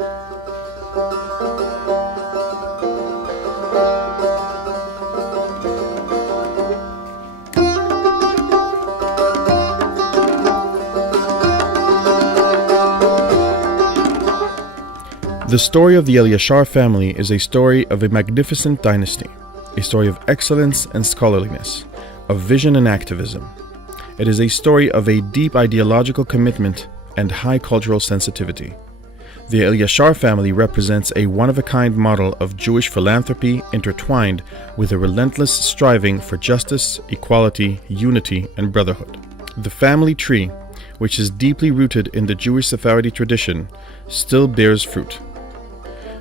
The story of the Elyachar family is a story of a magnificent dynasty, a story of excellence and scholarliness, of vision and activism. It is a story of a deep ideological commitment and high cultural sensitivity. The Elyachar family represents a one-of-a-kind model of Jewish philanthropy intertwined with a relentless striving for justice, equality, unity, and brotherhood. The family tree, which is deeply rooted in the Jewish Sephardi tradition, still bears fruit.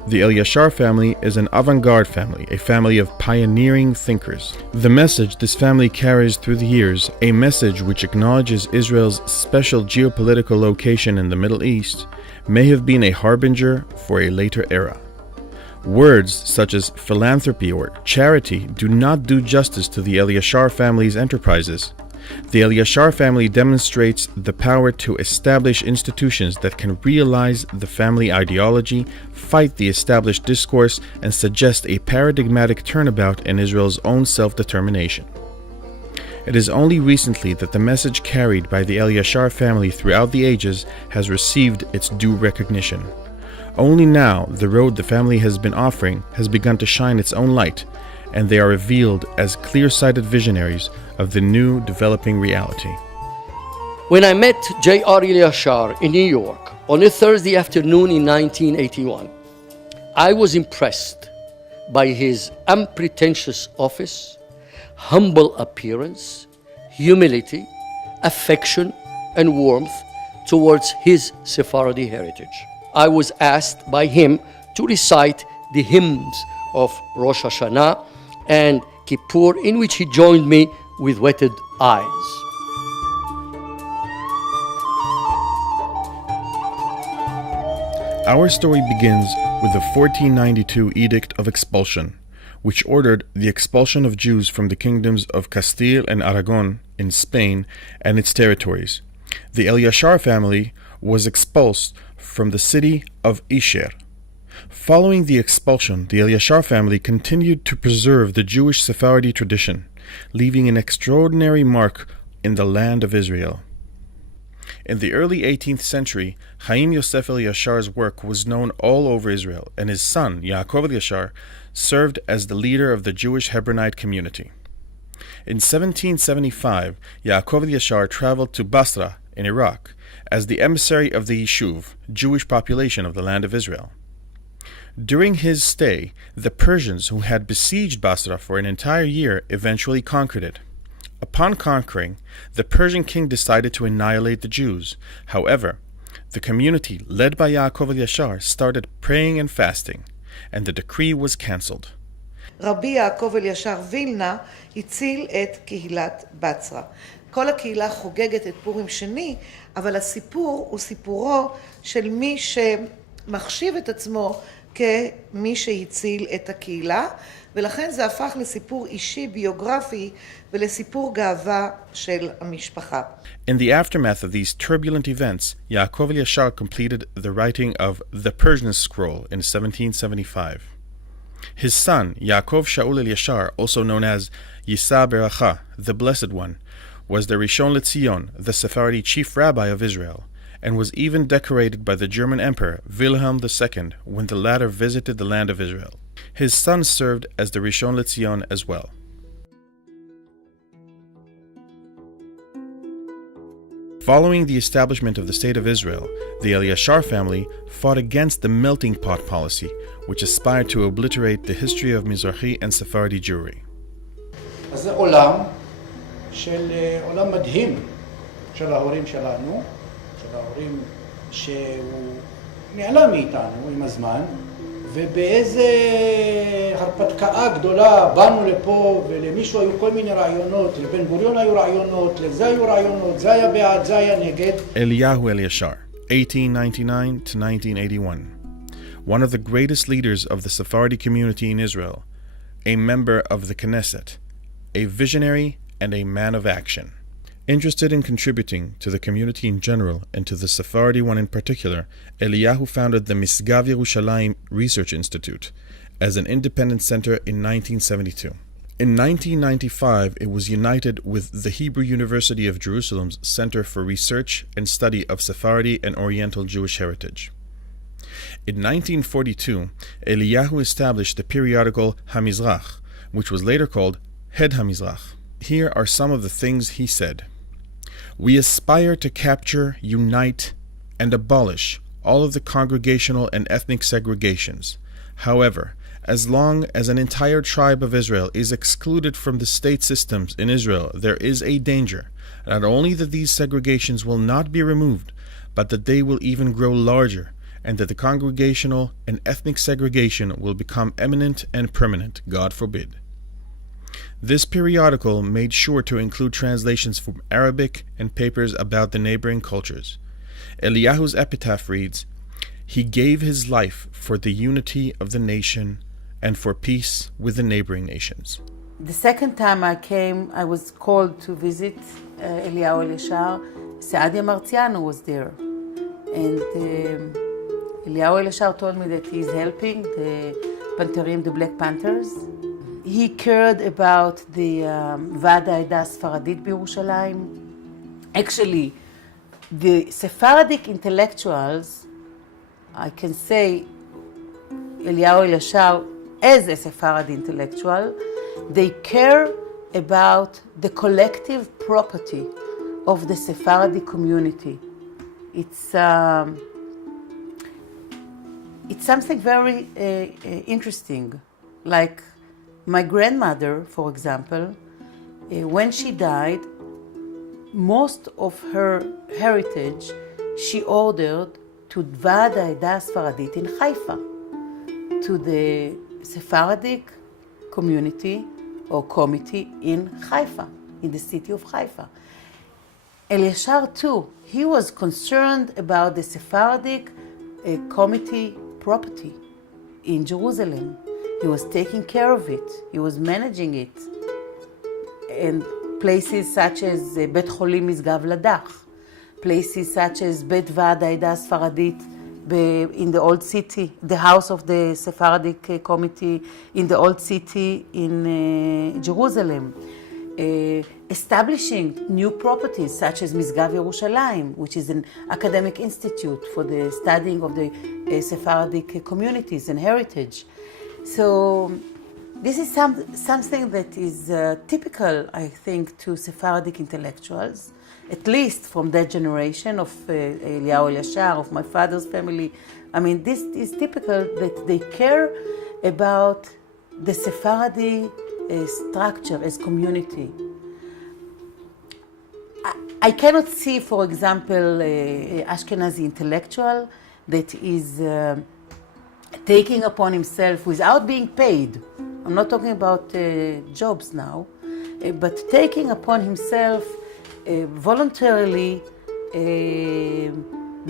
The Elyachar family is an avant-garde family, a family of pioneering thinkers. The message this family carries through the years, a message which acknowledges Israel's special geopolitical location in the Middle East, may have been a harbinger for a later era. Words such as philanthropy or charity do not do justice to the Elyachar family's enterprises. The Elyachar family demonstrates the power to establish institutions that can realize the family ideology, fight the established discourse, and suggest a paradigmatic turnabout in Israel's own self-determination. It is only recently that the message carried by the Elyachar family throughout the ages has received its due recognition. Only now the road the family has been offering has begun to shine its own light, and they are revealed as clear-sighted visionaries of the new developing reality. When I met J.R. Elyachar in New York on a Thursday afternoon in 1981, I was impressed by his unpretentious office, humble appearance, humility, affection, and warmth towards his Sephardi heritage. I was asked by him to recite the hymns of Rosh Hashanah and Kippur, in which he joined me with wetted eyes. Our story begins with the 1492 Edict of Expulsion, which ordered the expulsion of Jews from the kingdoms of Castile and Aragon in Spain and its territories. The Elyachar family was expulsed from the city of Elyachar. Following the expulsion, the Elyachar family continued to preserve the Jewish Sephardi tradition, leaving an extraordinary mark in the land of Israel. In the early 18th century, Chaim Yosef Elyachar's work was known all over Israel, and his son, Yaakov Elyachar, served as the leader of the Jewish Hebronite community. In 1775, Yaakov Elyachar traveled to Basra in Iraq as the emissary of the Yishuv, Jewish population of the land of Israel. During his stay, the Persians, who had besieged Basra for an entire year, eventually conquered it. Upon conquering, the Persian king decided to annihilate the Jews. However, the community, led by Yaakov Elyachar, started praying and fasting, and the decree was cancelled. רבי יעקב אלישר וילנה הציל את קהילת בצרה. כל הקהילה חוגגת את פורים שני, אבל הסיפור הוא סיפורו של מי שמחשיב את עצמו כמי שהציל את הקהילה, ולכן זה הפך לסיפור אישי ביוגרפי ולסיפור גאווה של המשפחה. In the aftermath of these turbulent events, Yaakov Elyachar completed the writing of the Persian Scroll in 1775. His son, Yaakov Shaul Elyachar, also known as Yisa Beracha, the Blessed One, was the Rishon LeZion, the Sephardi chief rabbi of Israel, and was even decorated by the German Emperor Wilhelm II when the latter visited the land of Israel. His son served as the Rishon LeZion as well. Following the establishment of the State of Israel, the Elyachar family fought against the melting pot policy, which aspired to obliterate the history of Mizrahi and Sephardi Jewry. אז זה עולם מדהים של ההורים שלנו, של ההורים שהוא נעלם מאיתנו עם הזמן, ובאיזה הרפתקה גדולה באנו לפה, ולמישהו היו כל מיני רעיונות, לבן גוריון היו רעיונות, לזה היו רעיונות, זה היה בעד, זה היה נגד. Eliyahu Elyachar, 1899 to 1981. One of the greatest leaders of the Sephardi community in Israel, a member of the Knesset, a visionary and a man of action. Interested in contributing to the community in general and to the Sephardi one in particular, Eliyahu founded the Misgav Yerushalayim Research Institute as an independent center in 1972. In 1995, it was united with the Hebrew University of Jerusalem's Center for Research and Study of Sephardi and Oriental Jewish Heritage. In 1942, Eliyahu established the periodical HaMizrach, which was later called Het HaMizrach. Here are some of the things he said. We aspire to capture, unite, and abolish all of the congregational and ethnic segregations. However, as long as an entire tribe of Israel is excluded from the state systems in Israel, there is a danger, not only that these segregations will not be removed, but that they will even grow larger, and that the congregational and ethnic segregation will become imminent and permanent, God forbid. This periodical made sure to include translations from Arabic and papers about the neighboring cultures. Eliyahu's epitaph reads, "He gave his life for the unity of the nation and for peace with the neighboring nations." The second time I came, I was called to visit Eliyahu Elyachar. Saadia Marziano was there. And Eliyahu Elyachar told me that he's helping the Panterim, the Black Panthers. He cared about the Va'ad Ha'edah Sfaradit B'Yerushalayim. Actually, the Sephardic intellectuals, I can say Eliyahu Elyachar as a Sephardi intellectual, they care about the collective property of the Sephardi community. It's something very interesting. Like my grandmother, for example, when she died, most of her heritage she ordered to Va'ad Ha'edah Sfaradit in Haifa, to the Sephardic community or committee in Haifa, in the city of Haifa. Elyachar too, he was concerned about the Sephardic committee property in Jerusalem. He was taking care of it, he was managing it. And places such as Bet Cholim Misgav Ladach, places such as Bet Va'ad Ha'edah Sfaradit in the Old City, the house of the Sephardic committee in the Old City in Jerusalem. Establishing new properties such as Misgav Yerushalayim, which is an academic institute for the studying of the Sephardic communities and heritage. So this is something that is typical, I think, to Sephardic intellectuals, at least from that generation of Eliyahu Elyachar, of my father's family. I mean, this is typical that they care about the Sephardi structure as community. I cannot see, for example, Ashkenazi intellectual that is taking upon himself without being paid. I'm not talking about jobs now, but taking upon himself voluntarily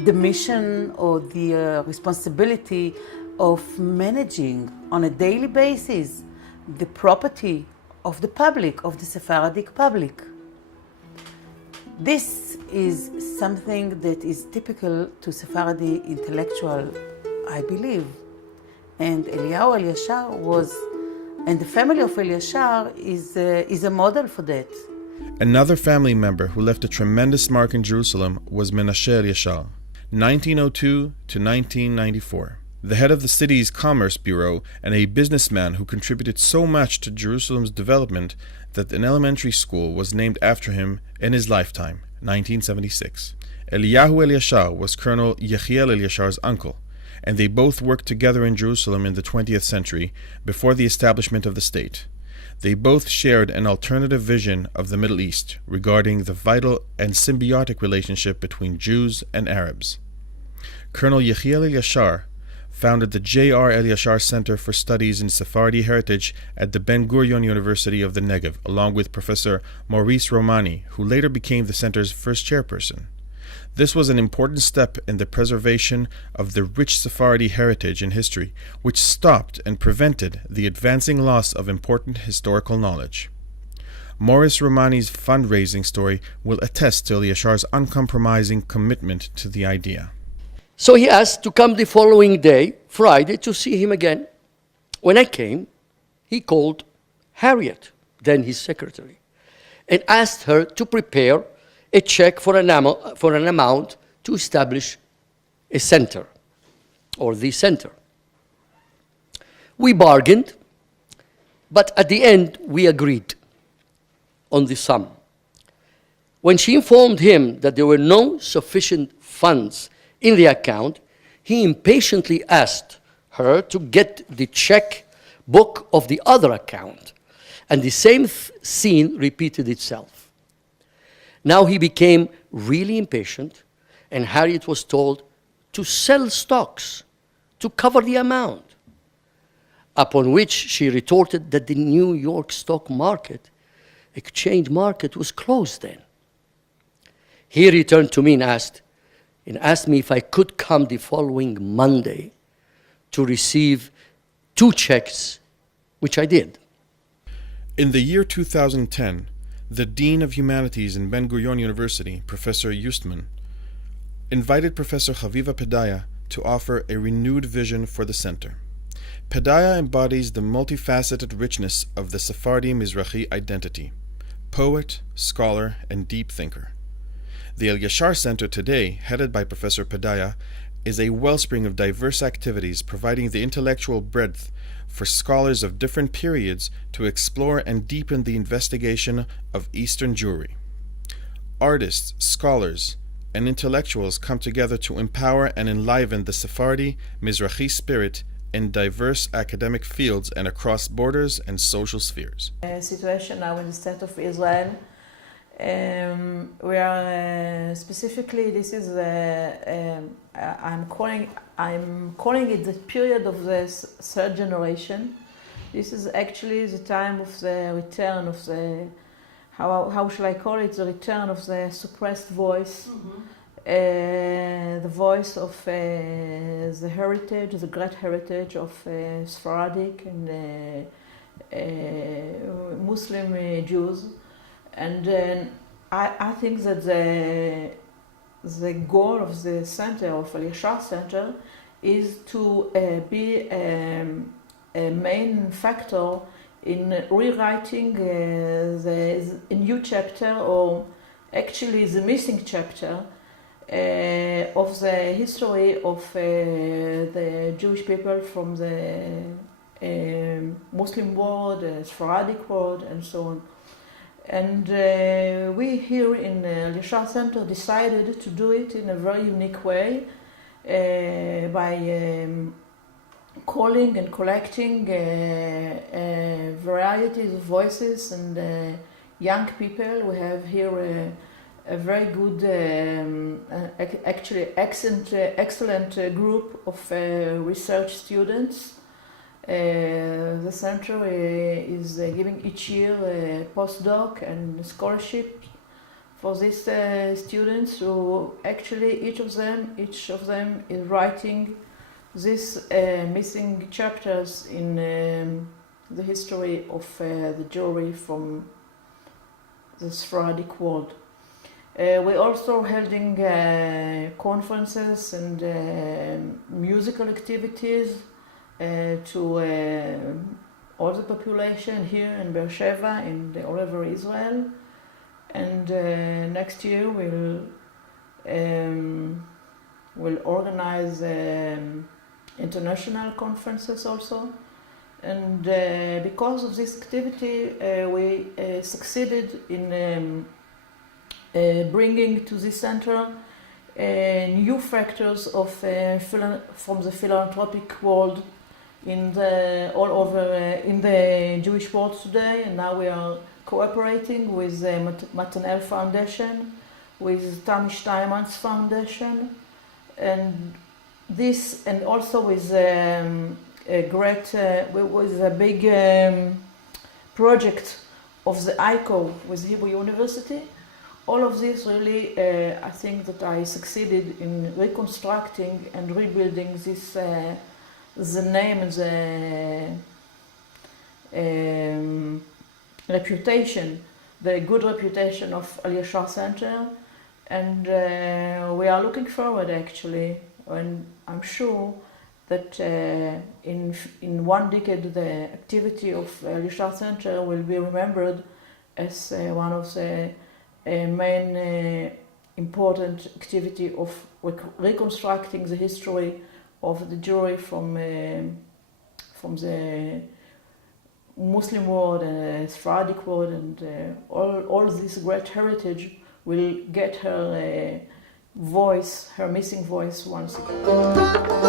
the mission or the responsibility of managing on a daily basis the property of the public, of the Sephardic public. This is something that is typical to Sephardi intellectual, I believe. And Eliyahu Elyachar was, and the family of Elyachar is a model for that. Another family member who left a tremendous mark in Jerusalem was Menashe Elyachar, 1902 to 1994. The head of the city's commerce bureau and a businessman who contributed so much to Jerusalem's development that an elementary school was named after him in his lifetime, 1976. Eliyahu Elyachar was Colonel Yechiel Elyachar's uncle, and they both worked together in Jerusalem in the 20th century before the establishment of the state. They both shared an alternative vision of the Middle East regarding the vital and symbiotic relationship between Jews and Arabs. Colonel Yechiel Elyachar founded the J.R. Elyachar Center for Studies in Sephardi Heritage at the Ben Gurion University of the Negev, along with Professor Maurice Rachmani, who later became the center's first chairperson. This was an important step in the preservation of the rich Sephardi heritage and history, which stopped and prevented the advancing loss of important historical knowledge. Morris Rachmani's fundraising story will attest to Elyachar's uncompromising commitment to the idea. So he asked to come the following day, Friday, to see him again. When I came, he called Harriet, then his secretary, and asked her to prepare a check for an amount to establish a center, or the center. We bargained, but at the end we agreed on the sum. When she informed him that there were no sufficient funds in the account, he impatiently asked her to get the check book of the other account, and the same scene repeated itself. Now he became really impatient, and Harriet was told to sell stocks to cover the amount, upon which she retorted that the New York stock market, exchange market, was closed then. He returned to me and asked me if I could come the following Monday to receive 2 checks, which I did. In the year 2010, the Dean of Humanities in Ben-Gurion University, Professor Yustman, invited Professor Haviva Pedaya to offer a renewed vision for the center. Pedaya embodies the multifaceted richness of the Sephardi Mizrahi identity, poet, scholar, and deep thinker. The Elyachar Center today, headed by Professor Pedaya, is a wellspring of diverse activities providing the intellectual breadth for scholars of different periods to explore and deepen the investigation of Eastern Jewry. Artists, scholars, and intellectuals come together to empower and enliven the Sephardi Mizrahi spirit in diverse academic fields and across borders and social spheres. Situation now in the state of Israel. We are specifically, this is I'm calling it the period of the third generation. This is actually the time of the return of the, how shall I call it, the return of the suppressed voice. The voice of the heritage, the great heritage of Sephardic and Muslim Jews. And I think that the goal of the center, of Elyachar Center, is to be a main factor in rewriting a new chapter, or actually the missing chapter, of the history of the Jewish people from the Muslim world, the Sephardic world, and so on. And we here in Elyachar Center decided to do it in a very unique way by calling and collecting varieties of voices and young people. We have here a very good, actually excellent group of research students. The center is giving each year a postdoc and scholarship for these students. So actually, each of them is writing these missing chapters in the history of the Jewry from the Sephardic world. We're also holding conferences and musical activities to all the population here in Beersheba and all over Israel. And next year we'll organize international conferences also. And because of this activity, we succeeded in bringing to this center new factors of from the philanthropic world all over in the Jewish world today. And now we are cooperating with the Matanel Foundation, with Tammy Steinman's Foundation, and this, and also with a great, with a big project of the ICO with Hebrew University. All of this really, I think that I succeeded in reconstructing and rebuilding this, the name and the reputation the good reputation of Elyachar Center, and we are looking forward actually, and I'm sure that in one decade the activity of Elyachar Center will be remembered as one of the main important activity of reconstructing the history of the Jewry from the Muslim world and Sephardic world, and all this great heritage will get her voice, her missing voice once again.